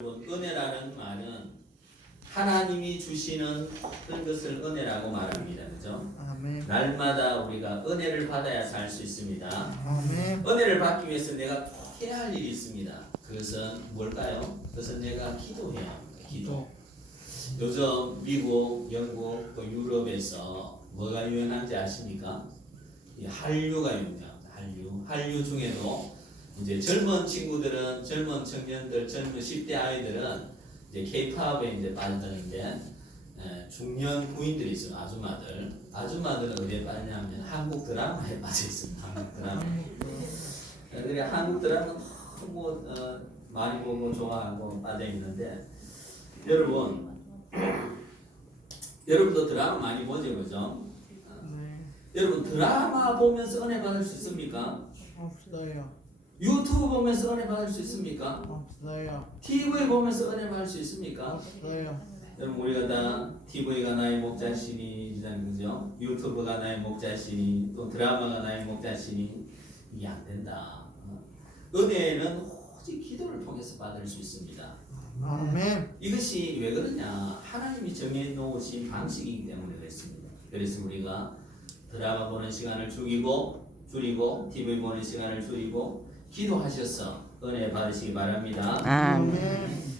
은혜라는 말은 하나님이 주시는 모든 것을 은혜라고 말합니다. 그죠? 아멘. 날마다 우리가 은혜를 받아야 살 수 있습니다. 아멘. 은혜를 받기 위해서 내가 꼭 해야 할 일이 있습니다. 그것은 뭘까요? 그것은 내가 기도해야 합니다. 기도. 요즘 미국, 영국, 또 유럽에서 뭐가 유행한지 아십니까? 이 한류가 유행합니다. 한류 중에도 이제 젊은 친구들은, 젊은 청년들, 젊은 10대 아이들은 이제 K-팝에 이제 빠졌는데, 중년 부인들이 있어요. 아줌마들은 어디에 빠지냐면 한국 드라마에 빠져 있습니다. 한국 드라마. 그래 한국 드라마 너무 많이 보고 좋아하고 빠져 있는데, 여러분도 드라마 많이 보죠, 그죠? 네. 여러분 드라마 보면서 은혜 받을 수 있습니까? 없어요. 유튜브 보면서 은혜 받을 수 있습니까? 없어요. TV 보면서 은혜 받을 수 있습니까? 없어요. 여러분 우리가 다 TV가 나의 목자신이라는 거죠. 유튜브가 나의 목자신이, 또 드라마가 나의 목자신이, 이게 안 된다. 은혜는 오직 기도를 통해서 받을 수 있습니다. 아멘. 이것이 왜 그러냐? 하나님이 정해놓으신 방식이기 때문에 그렇습니다. 그래서 우리가 드라마 보는 시간을 줄이고 TV 보는 시간을 줄이고 기도하셔서 은혜 받으시기 바랍니다. 아멘.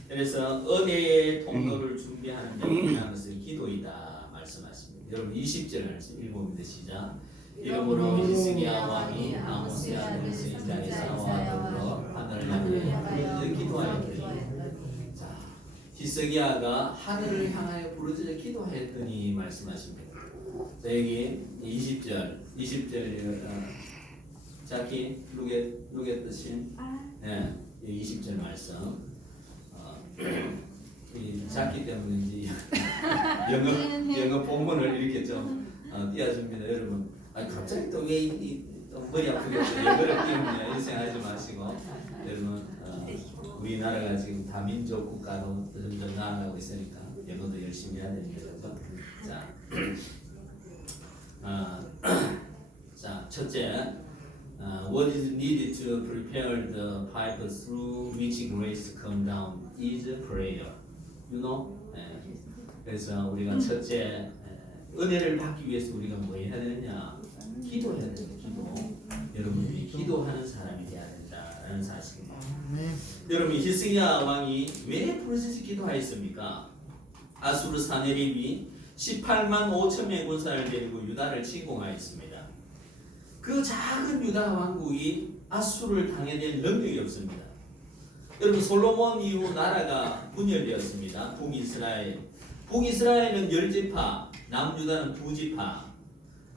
그래서 은혜의 통로를 준비하는 데 중요한 것은 기도이다 말씀하십니다. 여러분 20절을 읽어봅니다. 시작. 이러므로 히스기야 왕이 아모스의 아들 스가랴와 더불어 하늘을 향하여 기도하였더니, 자, 히스기야가 하늘을 향하여 부르짖어 기도하였더니 말씀하십니다. 자, 여기 20절 자기 누게 뜻인 네, 20절 말씀. 이 작기 때문인지 영어 본문을 이렇게 좀 띄워줍니다. 여러분, 갑자기 또 왜 머리 아프겠어요? 영어를 띄우냐 이런 생각하지 마시고, 여러분 우리나라가 지금 다민족 국가로 점점 나아가고 있으니까 영어도 열심히 해야 됩니다. 자, 첫째. What is needed to prepare the pipe through which grace come down is prayer. You know? 그래서 우리가 첫째 은혜를 받기 위해서 우리가 뭐 해야 되느냐? 기도해야 돼요. 기도. 여러분이 기도하는 사람이 돼야 된다라는 사실입니다. 여러분 히스기야 왕이 왜 부르짖어 기도하였습니까? 아수르 사네립이 18만 5천 명의 군사를 데리고 유다를 침공하였습니다. 그 작은 유다 왕국이 아수르를 당해낼 능력이 없습니다. 여러분 솔로몬 이후 나라가 분열되었습니다. 북이스라엘. 북이스라엘은 10지파, 남유다는 2지파.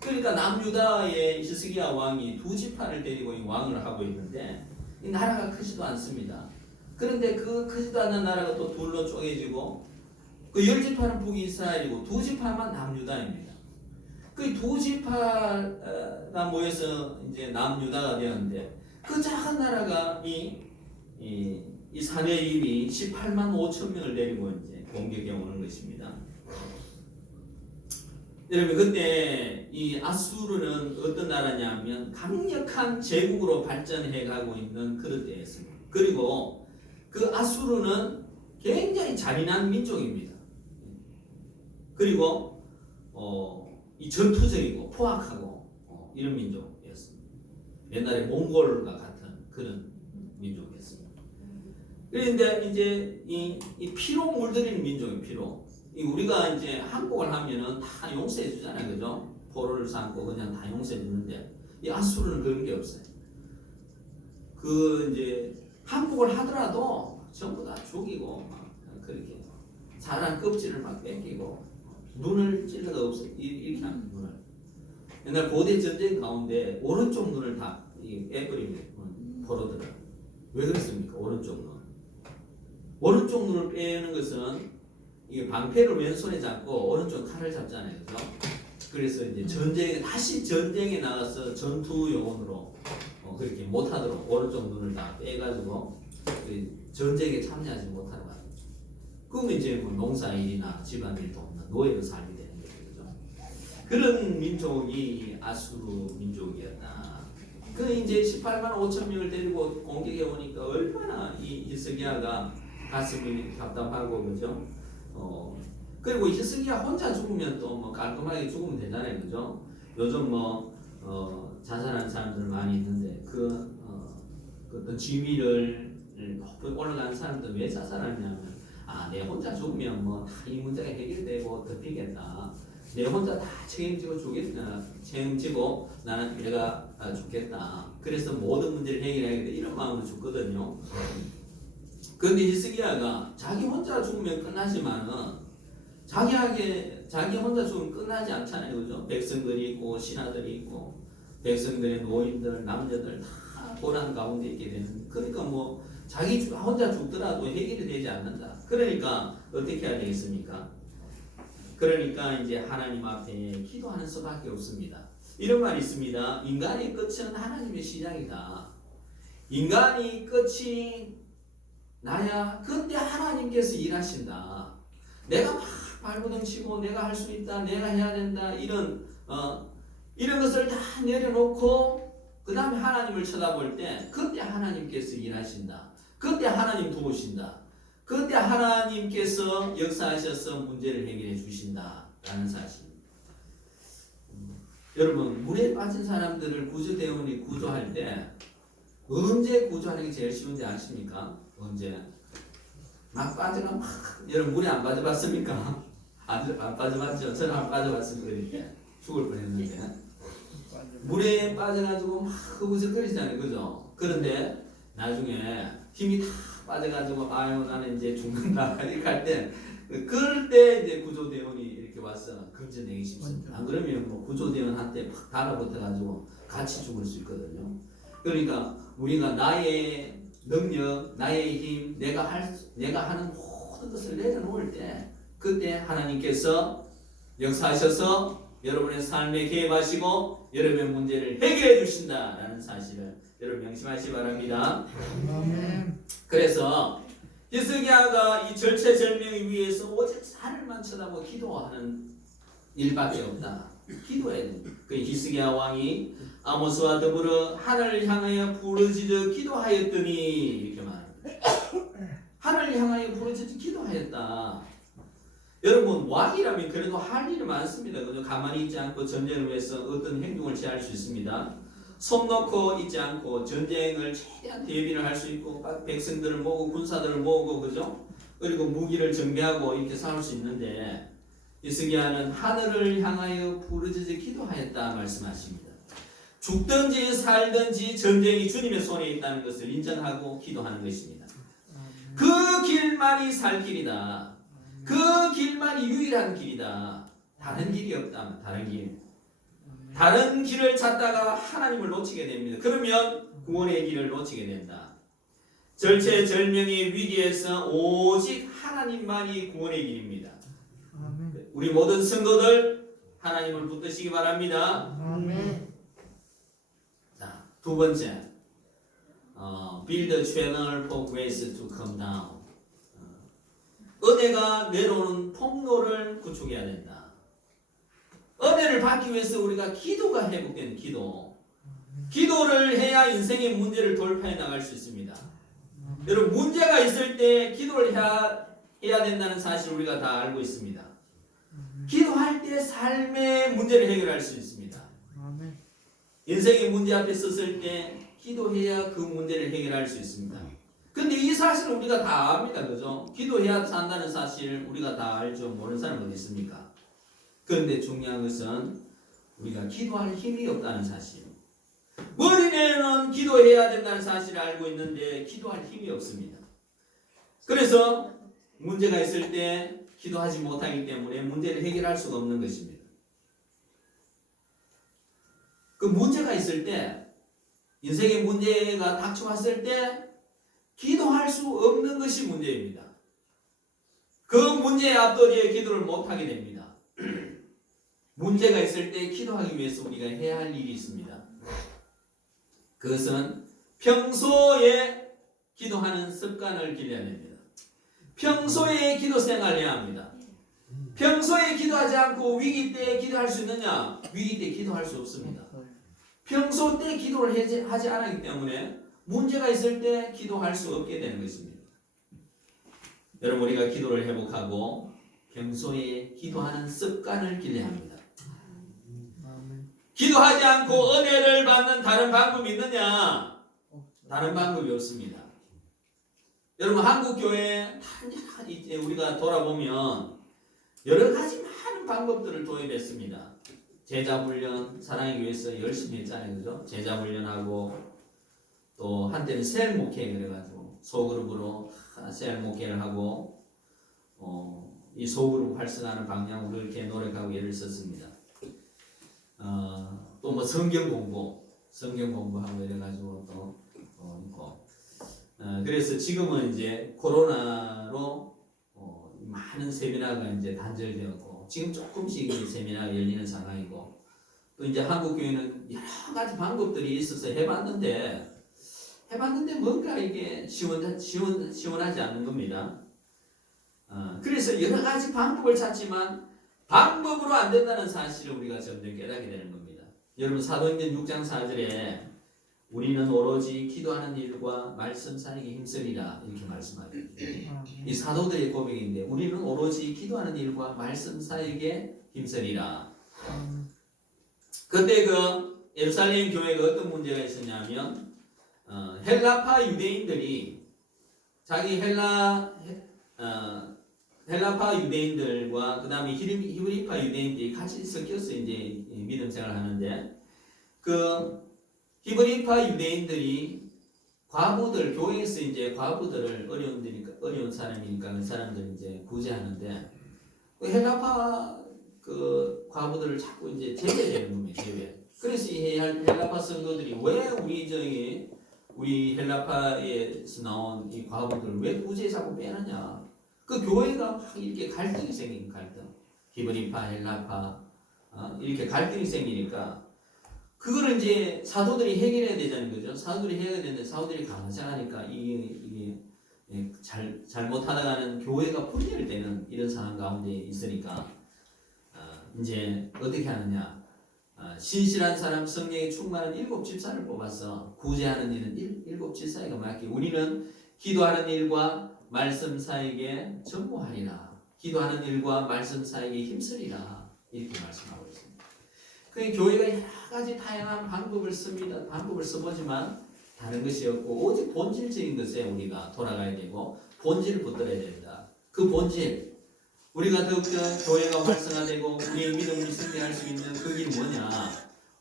그러니까 남유다의 히스기야 왕이 2지파를 데리고 이 왕을 하고 있는데 이 나라가 크지도 않습니다. 그런데 그 크지도 않은 나라가 또 둘로 쪼개지고 그 10지파는 북이스라엘이고 2지파만 남유다입니다. 그 2지파가 모여서 이제 남유다가 되었는데 그 작은 나라가 이 사내립이 18만 5천 명을 데리고 이제 공격해 오는 것입니다. 여러분 그때 이 아수르는 어떤 나라냐면 강력한 제국으로 발전해 가고 있는 그런 때였습니다. 그리고 그 아수르는 굉장히 잔인한 민족입니다. 그리고 이 전투적이고 포악하고 이런 민족이었습니다. 옛날에 몽골과 같은 그런 민족이었습니다. 그런데 이제 이 피로 물들이는 민족이 피로. 우리가 이제 항복을 하면은 다 용서해 주잖아요, 그죠? 포로를 삼고 그냥 다 용서해 주는데 이 아수르는 그런 게 없어요. 그 이제 항복을 하더라도 전부 다 죽이고 막 그렇게 사람 껍질을 막 뺏기고. 눈을 찔러가 없어 이렇게 하는 눈을. 옛날 고대 전쟁 가운데 오른쪽 눈을 다 빼버리고 포로들은 왜 그랬습니까? 오른쪽 눈을 빼는 것은 이게 방패를 왼손에 잡고 오른쪽 칼을 잡잖아요, 그렇죠? 그래서 이제 다시 전쟁에 나가서 전투 요원으로 그렇게 못하도록 오른쪽 눈을 다 빼가지고 전쟁에 참여하지 못하는 거예요. 그러면 이제 뭐 농사일이나 집안일도 없는 노예로 살게 되는 거죠. 그런 민족이 아수르 민족이었다. 그 이제 18만 5천 명을 데리고 공격해 오니까 얼마나 이 히스기야가 가슴이 답답하고 그죠? 그리고 히스기야 혼자 죽으면 또 뭐 깔끔하게 죽으면 되잖아요, 그죠? 요즘 뭐 자살하는 사람들 많이 있는데 그 어떤 지위를 높이 올라가는 사람들 왜 자살하냐면 내 혼자 죽으면 뭐 다 이 문제가 해결되고 덮이겠다. 내 혼자 다 책임지고 나는 내가 죽겠다. 그래서 모든 문제를 해결해야겠다. 이런 마음으로 죽거든요. 그런데 히스기야가 자기 혼자 죽으면 끝나지만은 자기 혼자 죽으면 끝나지 않잖아요, 그죠? 백성들이 있고 신하들이 있고 백성들의 노인들, 남자들 다 고난 가운데 있게 되는. 그러니까 뭐 자기 혼자 죽더라도 해결이 되지 않는다. 그러니까 어떻게 해야 되겠습니까? 그러니까 이제 하나님 앞에 기도하는 수밖에 없습니다. 이런 말이 있습니다. 인간의 끝은 하나님의 시작이다. 인간이 끝이 나야 그때 하나님께서 일하신다. 내가 막 발버둥 치고 내가 할 수 있다, 내가 해야 된다 이런 것을 다 내려놓고 그 다음에 하나님을 쳐다볼 때 그때 하나님께서 일하신다. 그때 하나님 도우신다. 그때 하나님께서 역사하셔서 문제를 해결해 주신다라는 사실. 여러분 물에 빠진 사람들을 구조대원이 구조할 때 언제 구조하는 게 제일 쉬운지 아십니까? 언제? 막 빠져가 막 여러분 물에 안 빠져봤습니까? 안 빠져봤죠? 저는 안 빠져봤습니다. 이렇게 죽을 뻔했는데 물에 빠져가지고 막 흐부적거리잖아요, 그죠? 그런데 나중에 힘이 다 빠져가지고 아유 나는 이제 죽는다 이렇게 할 때 그럴 때 이제 구조대원이 이렇게 와서 건져내기 쉽습니다. 안 그러면 뭐 구조대원한테 막 달라붙어가지고 같이 죽을 수 있거든요. 그러니까 우리가 나의 능력, 나의 힘, 내가 하는 모든 것을 내려놓을 때 그때 하나님께서 역사하셔서 여러분의 삶에 개입하시고 여러분의 문제를 해결해 주신다라는 사실을 여러분 명심하시기 바랍니다. 그래서 히스기야가 이 절체절명을 위해서 오직 하늘만 쳐다보고 기도하는 일밖에 없다. 기도해야 됩니다. 그 히스기야 왕이 아모스와 더불어 하늘을 향하여 부르짖어 기도하였더니 이렇게 말합니다. 하늘을 향하여 부르짖어 기도하였다. 여러분 왕이라면 그래도 할 일이 많습니다. 그죠? 가만히 있지 않고 전쟁을 위해서 어떤 행동을 취할 수 있습니다. 손 놓고 있지 않고 전쟁을 최대한 대비를 할 수 있고 백성들을 모으고 군사들을 모으고 그죠? 그리고 무기를 정비하고 이렇게 싸울 수 있는데 히스기야는 하늘을 향하여 부르짖어 기도하였다 말씀하십니다. 죽든지 살든지 전쟁이 주님의 손에 있다는 것을 인정하고 기도하는 것입니다. 그 길만이 살 길이다. 그 길만이 유일한 길이다. 다른 길이 없다. 다른 길을 찾다가 하나님을 놓치게 됩니다. 그러면 구원의 길을 놓치게 된다. 절체절명의 위기에서 오직 하나님만이 구원의 길입니다. 우리 모든 성도들 하나님을 붙드시기 바랍니다. 자, 두 번째, build a channel for grace to come down. 은혜가 내려오는 통로를 구축해야 된다. 은혜를 받기 위해서 우리가 기도가 회복되는 기도를 해야 인생의 문제를 돌파해 나갈 수 있습니다. 여러분 문제가 있을 때 기도를 해야 된다는 사실을 우리가 다 알고 있습니다. 기도할 때 삶의 문제를 해결할 수 있습니다. 인생의 문제 앞에 섰을 때 기도해야 그 문제를 해결할 수 있습니다. 근데 이 사실을 우리가 다 압니다. 그죠? 기도해야 산다는 사실 우리가 다 알죠. 모르는 사람 어디 있습니까? 그런데 중요한 것은 우리가 기도할 힘이 없다는 사실. 머리내는 기도해야 된다는 사실을 알고 있는데 기도할 힘이 없습니다. 그래서 문제가 있을 때 기도하지 못하기 때문에 문제를 해결할 수가 없는 것입니다. 그 문제가 있을 때 인생의 문제가 닥쳐왔을 때 기도할 수 없는 것이 문제입니다. 그 문제에 앞도리에 기도를 못하게 됩니다. 문제가 있을 때 기도하기 위해서 우리가 해야 할 일이 있습니다. 그것은 평소에 기도하는 습관을 길러야 됩니다. 평소에 기도 생활을 해야 합니다. 평소에 기도하지 않고 위기 때 기도할 수 있느냐? 위기 때 기도할 수 없습니다. 평소 때 기도를 하지 않았기 때문에 문제가 있을 때 기도할 수 없게 되는 것입니다. 여러분 우리가 기도를 회복하고 평소에 기도하는 습관을 길러야 합니다. 아멘. 기도하지 않고 은혜를 받는 다른 방법이 있느냐? 다른 방법이 없습니다. 여러분 한국 교회 이제 우리가 돌아보면 여러 가지 많은 방법들을 도입했습니다. 제자 훈련 사랑의 교회에서 열심히 했잖아요, 그죠? 제자 훈련하고 또 한때는 셀 목회 그래가지고 소그룹으로 셀 목회를 하고 이 소그룹 활성화하는 방향으로 이렇게 노력하고 애를 썼습니다. 또 뭐 성경 공부하고 이래가지고 또 있고. 그래서 지금은 이제 코로나로 많은 세미나가 이제 단절되었고 지금 조금씩 세미나가 열리는 상황이고 또 이제 한국 교회는 여러 가지 방법들이 있어서 해봤는데 뭔가 이게 시원하지 않는 겁니다. 그래서 여러 가지 방법을 찾지만 방법으로 안 된다는 사실을 우리가 점점 깨닫게 되는 겁니다. 여러분 사도행전 6장 4절에 우리는 오로지 기도하는 일과 말씀 사역에 힘쓰리라 이렇게 말씀하죠. 이 사도들의 고백인데 우리는 오로지 기도하는 일과 말씀 사역에 힘쓰리라. 그때 그 예루살렘 교회가 어떤 문제가 있었냐면 헬라파 유대인들이 자기 헬라파 유대인들과 그 다음에 히브리파 유대인들이 같이 섞여서 이제 믿음 생활을 하는데 그 히브리파 유대인들이 과부들 교회에서 이제 과부들을 어려운 사람이니까 그 사람들 이제 구제하는데 그 헬라파 그 과부들을 자꾸 이제 제외되는 겁니다. 제외. 그래서 이 헬라파 성도들이 왜 우리 헬라파에서 나온 이 과부들을 왜 구제에 자꾸 빼느냐? 그 교회가 막 이렇게 갈등이 생긴 갈등. 히브리파, 헬라파 이렇게 갈등이 생기니까. 그거를 이제 사도들이 해결해야 되자는 거죠. 사도들이 해결해야 되는데 사도들이 강하장하니까 이게 잘못하다가는 교회가 분열되는 이런 상황 가운데 있으니까 이제 어떻게 하느냐? 신실한 사람 성령에 충만한 7 집사를 뽑아서 구제하는 일은 7 집사에게 맡기. 우리는 기도하는 일과 말씀 사역에 전무하리라. 기도하는 일과 말씀 사역에 힘쓰리라. 이렇게 말씀하고 있습니다. 그 교회가 여러 가지 다양한 방법을 씁니다. 방법을 써보지만 다른 것이 없고 오직 본질적인 것에 우리가 돌아가야 되고 본질을 붙들어야 된다. 그 본질 우리가 더욱더 교회가 활성화되고 우리의 믿음을 승리할 수 있는 그 길이 뭐냐?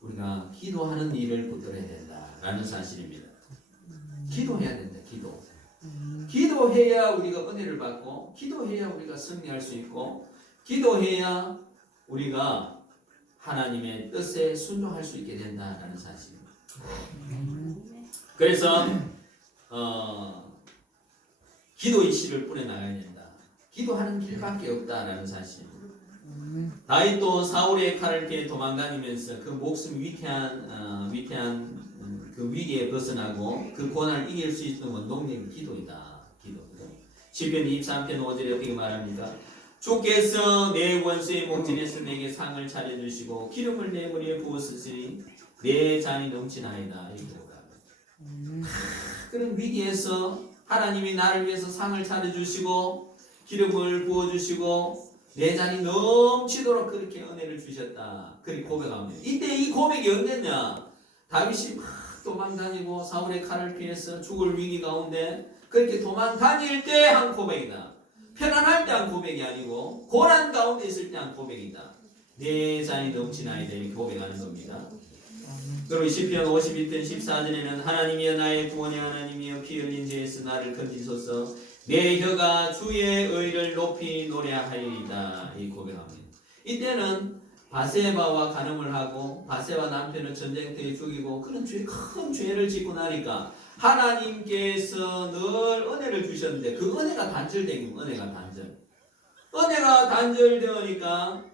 우리가 기도하는 일을 붙들어야 된다라는 사실입니다. 기도해야 된다. 기도해야 우리가 은혜를 받고 기도해야 우리가 승리할 수 있고 기도해야 우리가 하나님의 뜻에 순종할 수 있게 된다라는 사실입니다. 그래서 기도의 씨를 뿌려나가야 된다. 기도하는 길밖에 없다라는 사실입니다. 다윗도 사울의 칼을 피해 도망다니면서 그 목숨 위태한 그 위기에 벗어나고 그 고난을 이길 수 있는 원동력이 기도이다. 시편 23편 5절에 어떻게 말합니까? 주께서 내 원수의 목전에서 내게 상을 차려주시고 기름을 내 머리에 부으시니 내 잔이 넘치나이다. 이렇게 고백합니다. 그런 위기에서 하나님이 나를 위해서 상을 차려주시고 기름을 부어주시고 내 잔이 넘치도록 그렇게 은혜를 주셨다. 그렇게 고백합니다. 이때 이 고백이 언제냐? 다윗이 막 도망다니고 사울의 칼을 피해서 죽을 위기 가운데 그렇게 도망다닐 때 한 고백이다. 편안할 때 한 고백이 아니고 고난 가운데 있을 때 한 고백이다. 내 잔이 넘치나이다. 이렇게 고백하는 겁니다. 그리고 시편 52편 14절에는 하나님이여 나의 구원의 하나님이여 피 흘린 죄에서 나를 건지소서 내 혀가 주의 의를 높이 노래하리이다. 이 고백합니다. 이때는 바세바와 간음을 하고 바세바 남편을 전쟁터에 죽이고 그런 큰 죄를 짓고 나니까 하나님께서 늘 은혜를 주셨는데 그 은혜가 단절되긴 은혜가 단절되니까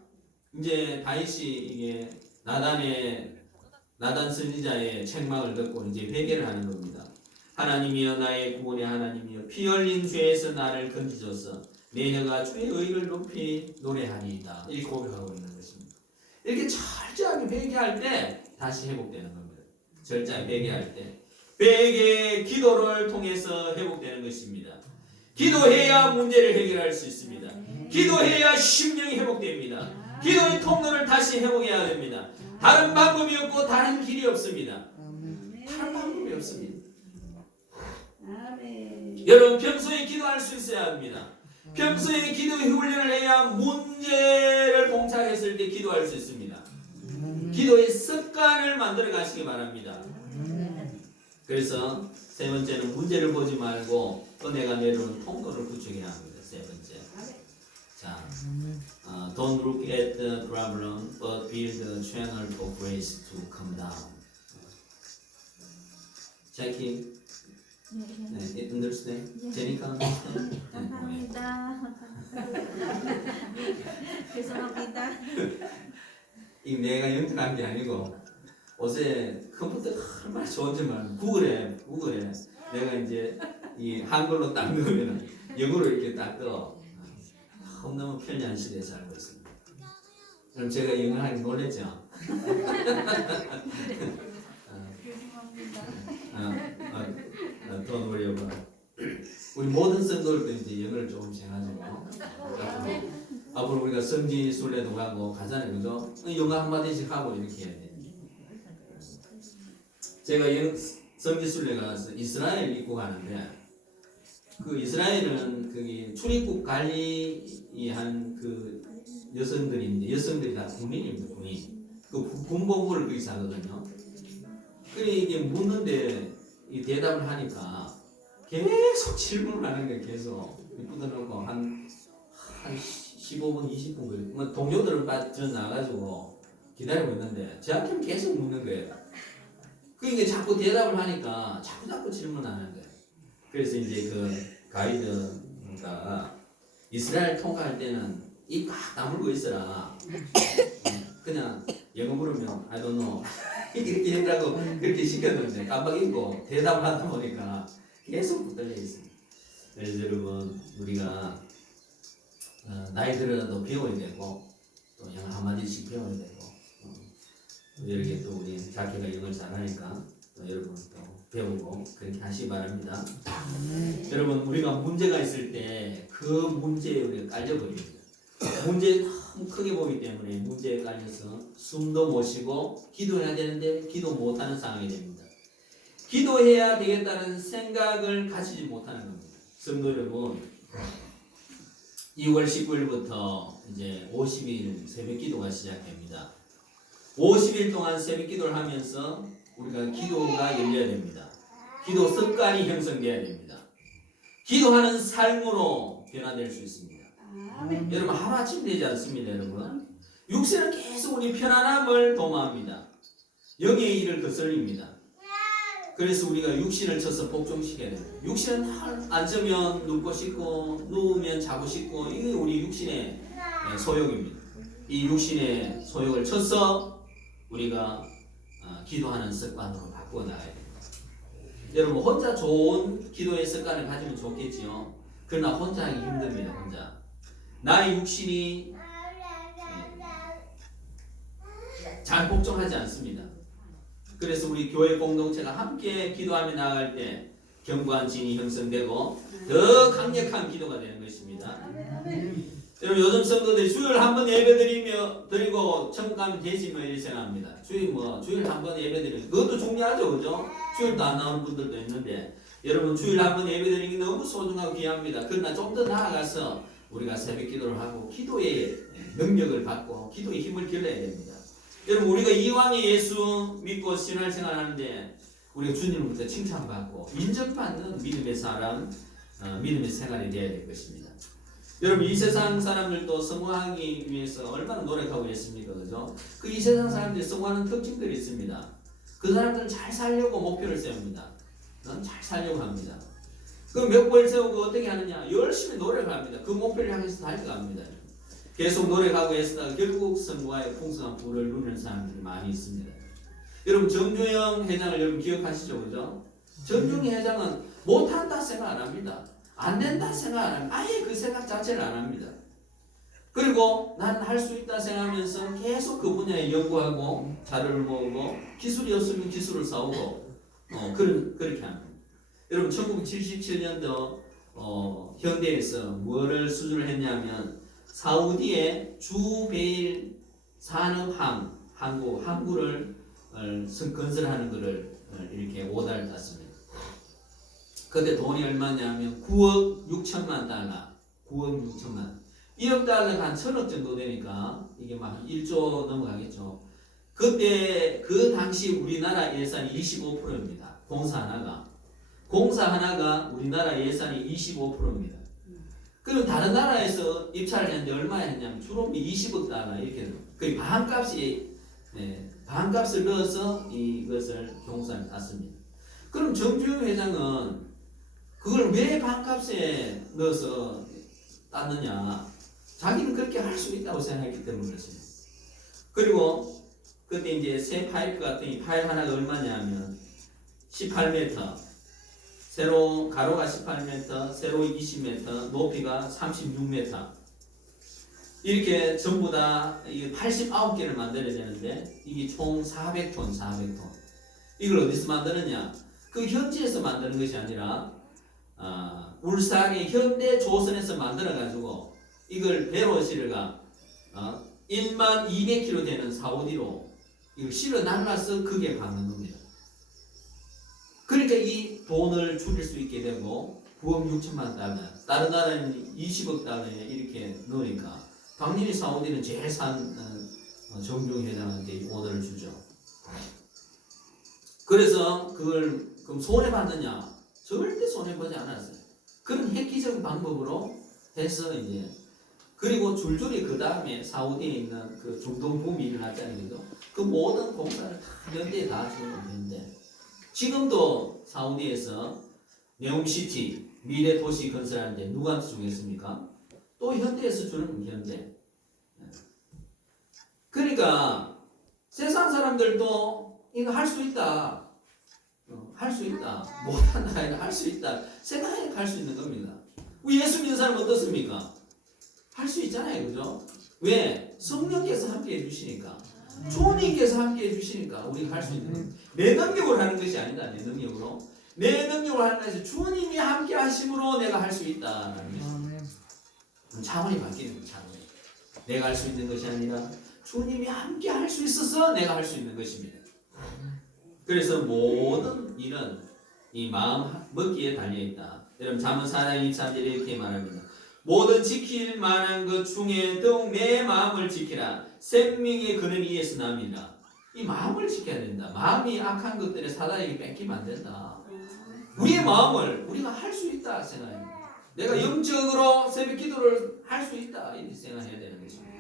이제 다윗이 이게 나단 선지자의 책망을 듣고 이제 회개를 하는 겁니다. 하나님이여 나의 구원의 하나님이여 피 흘린 죄에서 나를 건지소서 내 혀가 주의 의를 높이 노래하리이다. 이렇게 고백하고 있는 것입니다. 이렇게 철저하게 회개할 때 다시 회복되는 겁니다. 철저하게 회개할 때 회개 기도를 통해서 회복되는 것입니다. 기도해야 문제를 해결할 수 있습니다. 기도해야 심령이 회복됩니다. 기도의 통로를 다시 회복해야 됩니다. 다른 방법이 없고 다른 길이 없습니다. 다른 방법이 없습니다. 여러분 평소에 기도할 수 있어야 합니다. 평소에 기도의 훈련을 해야 문제를 봉착했을 때 기도할 수 있습니다. 기도의 습관을 만들어 가시기 바랍니다. 그래서 세 번째는 문제를 보지 말고 은혜가 내려오는 통로를 구축해야 합니다. 세 번째. 자, don't look at the problem, but build a channel for grace to come down. Jackie, understand? 제니까 understand? 감사합니다. 죄송합니다. 이 내가 연습한 게 아니고 어제 컴퓨터가 얼마나 좋은지 말고 구글에 내가 이제 이 한글로 딱 넣으면 영어로 이렇게 딱 떠. 너무 편리한 시대에 살고 있습니다. 그럼 제가 영어 하기 놀랬죠? Don't worry about it. 우리 모든 성도들도 이제 영어를 조금씩 해가지고 앞으로 우리가 성지 순례도 가고 가잖아요, 그죠? 영어 한 마디씩 하고 이렇게 해야 돼. 제가 성지 순례 가서 이스라엘 입국하는데 그 이스라엘은 거기 출입국 관리한 그 여성들이 다 군인입니다, 군인. 그 군복무를 거기서 하거든요. 그래 이게 묻는데 이 대답을 하니까 계속 질문을 하는 거예요. 계속 붙어놓고 한 15분, 20분 걸려. 뭐 동료들은 빠져 나가지고 기다리고 있는데 저한테는 계속 묻는 거예요. 그러니까 자꾸 대답을 하니까 자꾸 질문하는 거예요. 그래서 이제 그 가이드가 이스라엘 통과할 때는 입 꽉 다물고 있어라. 그냥 영어 물으면 I don't know 이렇게 해라고 그렇게 시켰는데 깜빡 잊고 대답을 하다 보니까 계속 붙들려 있습니다. 그래서 여러분 우리가 나이 들어도 배워야 되고 또 영어 한마디씩 배워야 되고 이렇게 또 우리 자기가 영어를 잘하니까 또 여러분 또 배우고 그렇게 하시기 바랍니다. 여러분 우리가 문제가 있을 때 그 문제에 우리가 깔려버립니다. 문제에 너무 크게 보기 때문에 문제에 깔려서 숨도 못 쉬고 기도해야 되는데 기도 못하는 상황이 됩니다. 기도해야 되겠다는 생각을 가지지 못하는 겁니다. 성도 여러분 2월 19일부터 이제 50일 새벽 기도가 시작됩니다. 50일 동안 새벽 기도를 하면서 우리가 기도가 열려야 됩니다. 기도 습관이 형성돼야 됩니다. 기도하는 삶으로 변화될 수 있습니다. 여러분 하루아침 되지 않습니다. 여러분 육신은 계속 우리 편안함을 도모합니다. 영의 일을 거슬립니다. 그래서 우리가 육신을 쳐서 복종시켜야 됩니다. 육신은 앉으면 눕고 싶고 누우면 자고 싶고 이게 우리 육신의 소욕입니다. 이 육신의 소욕을 쳐서 우리가 기도하는 습관으로 바꾸어 나가야 됩니다. 여러분 혼자 좋은 기도의 습관을 가지면 좋겠지요. 그러나 혼자 하기 힘듭니다. 혼자 나의 육신이 잘 복종하지 않습니다. 그래서 우리 교회 공동체가 함께 기도하며 나아갈 때 견고한 진이 형성되고 더 강력한 기도가 되는 것입니다. 여러분 요즘 성도들이 주일 한번 드리고 천국 가면 되지 뭐 이렇게 생각합니다. 주일 한번 예배드리면 그것도 중요하죠, 그죠? 주일도 안 나오는 분들도 있는데 여러분 주일 한번 예배드리는 게 너무 소중하고 귀합니다. 그러나 좀 더 나아가서 우리가 새벽 기도를 하고 기도의 능력을 받고 기도의 힘을 길러야 됩니다. 여러분 우리가 이왕에 예수 믿고 신앙생활하는데 우리가 주님으로부터 칭찬받고 인정받는 믿음의 사람, 믿음의 생활이 되어야 될 것입니다. 여러분 이 세상 사람들도 성공하기 위해서 얼마나 노력하고 있습니까? 그죠? 그 이 세상 사람들이 성공하는 특징들이 있습니다. 그 사람들은 잘 살려고 목표를 세웁니다. 잘 살려고 합니다. 그 목표를 세우고 어떻게 하느냐? 열심히 노력을 합니다. 그 목표를 향해서 달려갑니다. 계속 노력하고 했다가 결국 성과의 풍성한 부를 누리는 사람들이 많이 있습니다. 여러분 정주영 회장을 여러분 기억하시죠? 그죠? 정주영 회장은 못한다 생각 안 합니다. 안 된다 생각 안 합니다. 아예 그 생각 자체를 안 합니다. 그리고 나는 할 수 있다 생각하면서 계속 그 분야에 연구하고 자료를 모으고 기술이 없으면 기술을 쌓고 그렇게 합니다. 여러분 1977년도 현대에서 뭐를 수주를 했냐면 사우디의 주베일 항구를 건설하는 것을 이렇게 오다를 땄습니다. 그때 돈이 얼마냐면 9억 6천만 달러, 9억 6천만, 1억 달러가 한 1,000억 정도 되니까 이게 막 1조 넘어가겠죠. 그때 그 당시 우리나라 예산이 25%입니다. 공사 하나가 우리나라 예산이 25%입니다. 그리고 다른 나라에서 입찰을 했는데 얼마 했냐면 주로비 20억 달러 이렇게 거의 반값을 넣어서 이것을 공사를 땄습니다. 그럼 정주영 회장은 그걸 왜 반값에 넣어서 땄느냐? 자기는 그렇게 할 수 있다고 생각했기 때문에 그렇습니다. 그리고 그때 이제 새 파이프 같은 이 파일 하나가 얼마냐면 18m, 세로 가로가 18m, 세로 20m, 높이가 36m. 이렇게 전부 다 89개를 만들어야 되는데 이게 총 400톤. 이걸 어디서 만드느냐? 그 현지에서 만드는 것이 아니라 울산의 현대조선에서 만들어 가지고 이걸 배로 실어가 12,200kg 되는 사우디로 이걸 실어 날라서 그게 받는 겁니다. 그러니까 이 돈을 줄일 수 있게 되고 9억 6천만 달러, 다른 나라는 20억 달러에 이렇게 넣으니까 당연히 사우디는 제일 산 정중 회장한테 오더를 주죠. 그래서 그걸 그럼 손해 받느냐? 절대 손해 보지 않았어요. 그런 획기적인 방법으로 해서 이제 그리고 줄줄이 그 다음에 사우디에 있는 그 중동 붐이 일어났잖아요. 그죠? 그 모든 공사를 다 현대에 다 주는데 지금도 사우디에서 네옴시티 미래 도시 건설하는데 누구한테 주겠습니까? 또 현대에서 주는 현대. 그러니까 세상 사람들도 이거 할 수 있다. 할 수 있다. 못한다 아니라 할 수 있다. 생각해 할 수 있는 겁니다. 우리 예수 믿는 사람 어떻습니까? 할 수 있잖아요. 그죠? 왜? 성령께서 함께 해주시니까. 주님께서 함께 해주시니까 우리가 할 수 있는 겁니다. 내 능력으로 하는 것이 아니다. 내 능력으로. 내 능력으로 하는 것이 주님이 함께 하심으로 내가 할 수 있다라는 것입니다. 차원이 바뀌는 거예요. 차원이. 내가 할 수 있는 것이 아니라 주님이 함께 할 수 있어서 내가 할 수 있는 것입니다. 그래서 모든 일은 이 마음 먹기에 달려있다. 여러분 잠언 4장 23절에 이렇게 말합니다. 모든 지킬 만한 것 중에 더욱 내 마음을 지키라. 생명의 근원이 이에서 납니다. 이 마음을 지켜야 된다. 마음이 악한 것들에 사단에게 뺏기면 안 된다. 우리의 마음을 우리가 할 수 있다 생각합니다. 내가 영적으로 새벽 기도를 할 수 있다 이렇게 생각해야 되는 것입니다.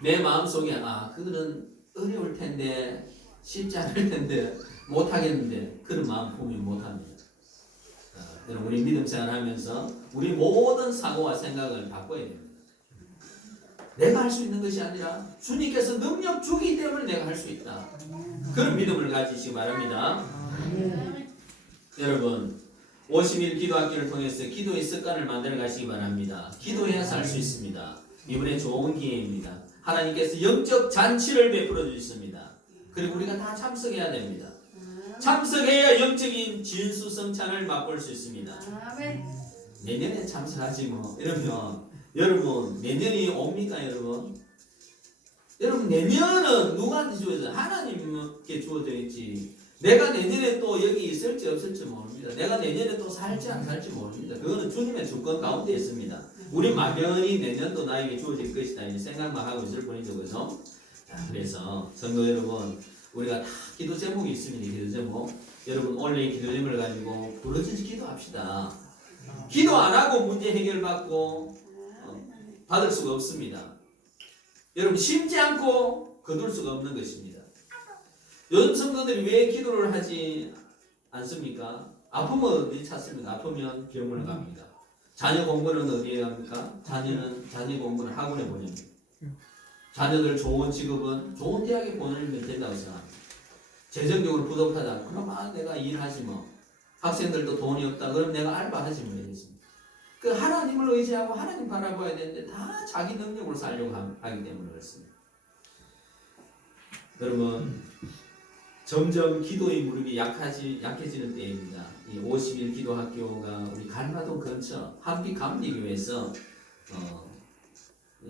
내 마음속에 그거는 어려울 텐데 쉽지 않을 텐데 못하겠는데 그런 마음 품으면 못합니다. 여러분 우리 믿음 생활하면서 우리 모든 사고와 생각을 바꿔야 됩니다. 내가 할 수 있는 것이 아니라 주님께서 능력 주기 때문에 내가 할 수 있다. 그런 믿음을 가지시기 바랍니다. 여러분 50일 기도학교를 통해서 기도의 습관을 만들어 가시기 바랍니다. 기도해야 살 수 있습니다. 이번에 좋은 기회입니다. 하나님께서 영적 잔치를 베풀어 주셨습니다. 그리고 우리가 다 참석해야 됩니다. 참석해야 영적인 진수성찬을 맛볼 수 있습니다. 내년에 참석하지 뭐 이러면 여러분 내년이 옵니까 여러분? 여러분 내년은 누구한테 주어져? 하나님께 주어져 있지. 내가 내년에 또 여기 있을지 없을지 모릅니다. 내가 내년에 또 살지 안 살지 모릅니다. 그거는 주님의 주권 가운데 있습니다. 우리 막연히 내년도 나에게 주어질 것이다 이런 생각만 하고 있을 뿐이죠. 그죠? 그래서 성도 여러분 우리가 다 기도 제목이 있습니다. 기도 제목. 여러분 원래 기도 제목을 가지고 부르짖어 기도합시다. 기도 안 하고 문제 해결받고 받을 수가 없습니다. 여러분 심지 않고 거둘 수가 없는 것입니다. 요즘 성도들이 왜 기도를 하지 않습니까? 아프면 어디 찾습니까? 아프면 병원을 갑니다. 자녀 공부는 어디에 갑니까? 자녀 공부는 학원에 보냅니다. 자녀들 좋은 직업은 좋은 대학에 보내면 된다고 생각합니다. 재정적으로 부족하다. 그럼 내가 일하지 뭐. 학생들도 돈이 없다. 그럼 내가 알바하지 뭐. 이랬습니다. 그 하나님을 의지하고 하나님 바라봐야 되는데 다 자기 능력으로 살려고 하기 때문에 그렇습니다. 여러분 점점 기도의 무릎이 약해지는 때입니다. 이 50일 기도학교가 우리 갈마동 근처 한빛감리교회에서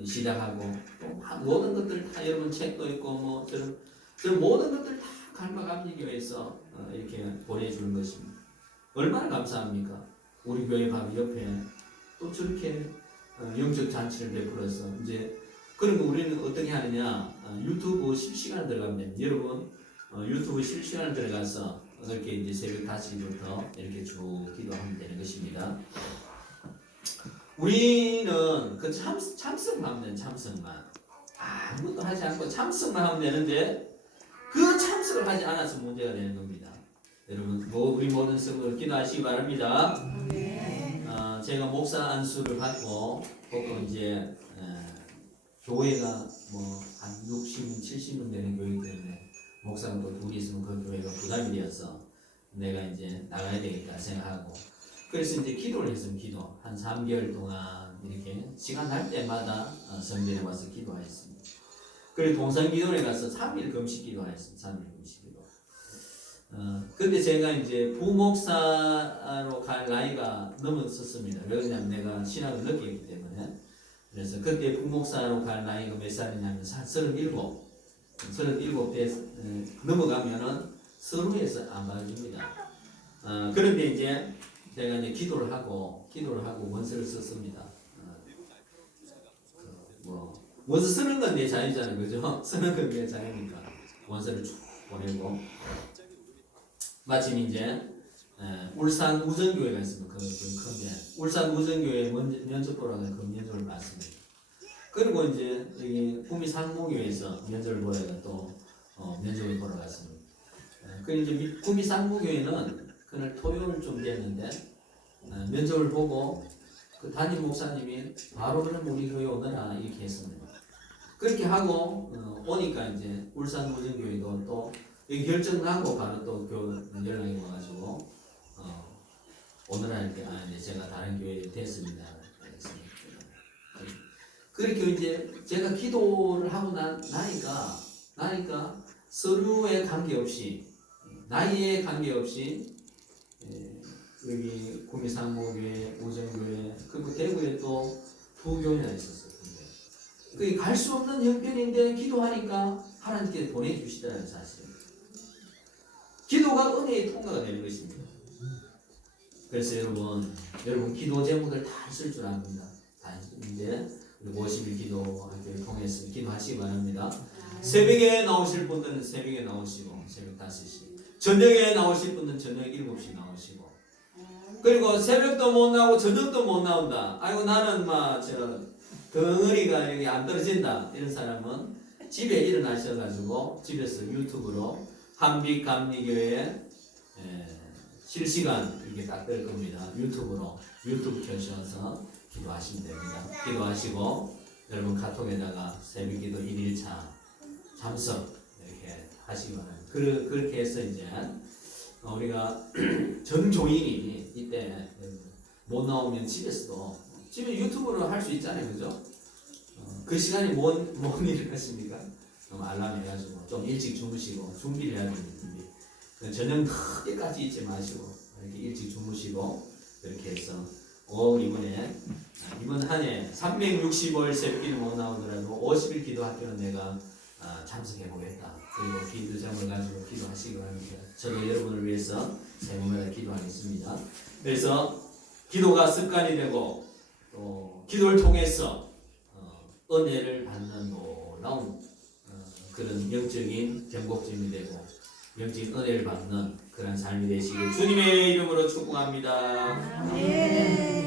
시작하고 또 모든 것들 다 여러분 책도 있고 뭐 저런 모든 것들 다 갈마감리교회에서 이렇게 보내주는 것입니다. 얼마나 감사합니까? 우리 교회 바로 옆에 또 저렇게 영적 잔치를 베풀어서 이제 그런 거 우리는 어떻게 하느냐 유튜브 실시간 들어가면 됩니다. 여러분 유튜브 실시간 들어가서 그렇게 이제 새벽 5시부터 이렇게 쭉 기도하면 되는 것입니다. 우리는 그 참석만 하면 되는 참석만 아무것도 하지 않고 참석만 하면 되는데 그 참석을 하지 않아서 문제가 되는 겁니다. 여러분 우리 모든 성도들 기도하시기 바랍니다. 제가 목사 안수를 받고 또 이제 교회가 뭐 한 60명, 70명 되는 교회이기 때문에 목사가 또 둘이 있으면 그 교회가 부담이 되어서 내가 이제 나가야 되겠다 생각하고 그래서 이제 기도를 했습니다. 기도 한 3개월 동안 이렇게 시간 날 때마다 성전에 와서 기도하였습니다. 그리고 동산기도에 가서 3일 금식 기도하였습니다. 3일 금식 기도. 근데 제가 이제 부목사로 갈 나이가 넘었었습니다. 왜냐면 내가 신학을 늦게 했기 때문에. 그래서 그때 부목사로 갈 나이가 몇 살이냐면 37대 넘어가면은 서루에서 안 받아줍니다. 그런데 이제 제가 이제 기도를 하고 원서를 썼습니다. 원서 쓰는 건 내 자유잖아요, 그죠? 쓰는 건 내 자유니까 원서를 쭉 보내고 마침 이제 울산 우정교회가 있습니다. 그 큰데 울산 우정교회 면접 보러 가서 그 면접을 봤습니다. 그리고 이제 여기 구미 상무교회에서 면접을 보러 가서 또 면접을 보러 갔습니다. 그 이제 구미 상무교회는 그날 토요일쯤 됐는데 면접을 보고 그 담임 목사님이 바로 그럼 우리 교회 오너라 이렇게 했습니다. 그렇게 하고 오니까 이제 울산 우정교회도 또 결정하고 바로 또 연락이 와가지고 오늘날 이렇게 이제 제가 다른 교회에 됐습니다. 그렇게 이제 제가 기도를 하고 나니까 서류에 관계없이 나이에 관계없이 여기 구미상무교회, 우정교회 그리고 대구에 또 2교회나 있었어요. 그게 갈 수 없는 형편인데 기도하니까 하나님께 보내주시더라는 사실입니다. 기도가 은혜의 통과가 되는 것입니다. 그래서 여러분 기도 제목을 다 쓸 줄 압니다. 다 있는데 50일 기도를 통해서 기도하시기 바랍니다. 새벽에 나오실 분들은 새벽에 나오시고 새벽 5시 저녁에 나오실 분들은 저녁 7시 나오시고 그리고 새벽도 못 나오고 저녁도 못 나온다. 아이고 나는 덩어리가 여기 안 떨어진다. 이런 사람은 집에 일어나셔가지고 집에서 유튜브로 한빛감리교회 실시간 이렇게 딱 뜰 겁니다. 유튜브 켜셔서 기도하시면 됩니다. 기도하시고 여러분 카톡에다가 새벽기도 1일차 참석 이렇게 하시기 바랍니다. 그렇게 해서 이제 우리가 전 교인이 이때 못 나오면 집에 유튜브로 할 수 있잖아요, 그죠? 그 시간이 뭔 일을 하십니까? 알람 해가지고 좀 일찍 주무시고 준비를 해야 됩니다. 저녁 늦게까지 잊지 마시고 이렇게 일찍 주무시고 그렇게 해서 이번 한 해 365일 새벽기도 못 나오더라도 50일 기도학교는 내가 참석해 보겠다. 그리고 기도 제목을 가지고 기도하시기 바랍니다. 저도 여러분을 위해서 새벽마다 기도하겠습니다. 그래서 기도가 습관이 되고 또 기도를 통해서 은혜를 받는 놀라운 그런 영적인 정복점이 되고 영적인 은혜를 받는 그런 삶이 되시길 주님의 이름으로 축복합니다. 네.